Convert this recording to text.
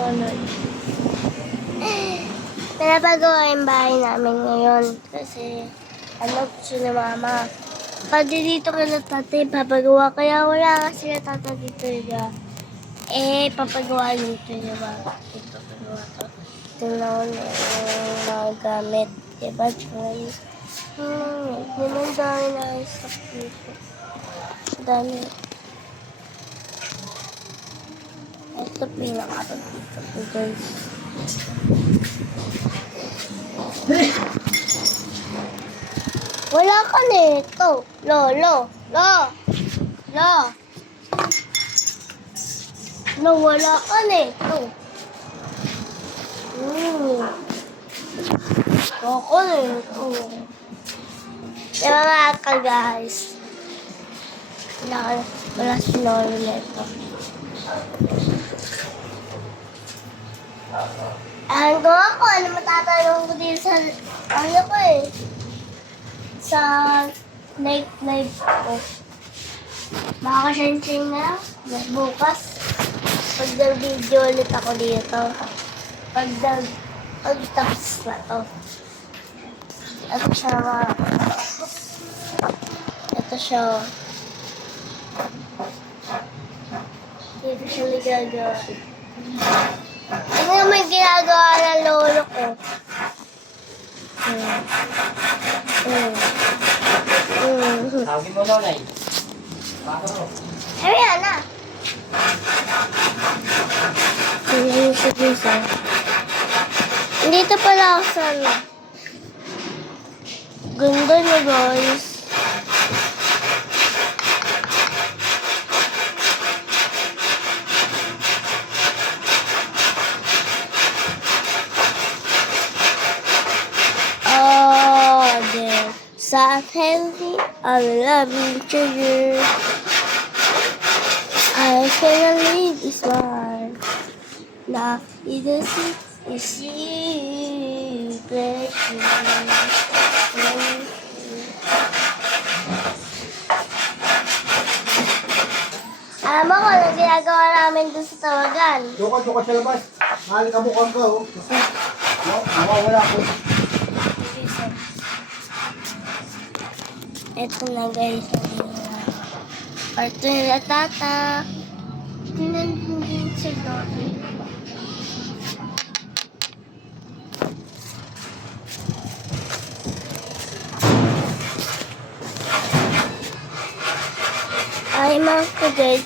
sinunod. Pinapagawa yung bahay namin ngayon kasi gusto ni mama. Pwede dito kila tatay papagawa, kaya wala kasi na tata dito diba? Papagawa dito diba? Ito pagawa to. Tingnan mo yung mga gamit. Diba? Naman dami na stock dito. Dami. Ito pinaka dito guys. Wala ka nito. Lo. No, wala ka nito. Ako nito. Diba mga ka guys? Wala si Lolo nito. Ang gawa ko, ano matatanong ko din sa, sa night ko. Makakasensing na, bukas. Pag-video ulit ako dito. Pag-tapos na to. Ito siya. Dito siya nagagawa. Ano naman ginagawa ng lolo ko? Tawagin mo lola eh. Ayan na. Ayan sa gisa. Dito pala ako sa ano. Ganda niya guys. Soft healthy, I love you to you. I cannot leave this one. Now it is secret. Alam mo kung ano ginagawa namin doon sa tawagan? Duka sa labas. Mahalik ka mukhang ka, oh. Nawawala ko. Ito na guys. Parto nila tata. Tinanong si Lolo. Ay mga guys.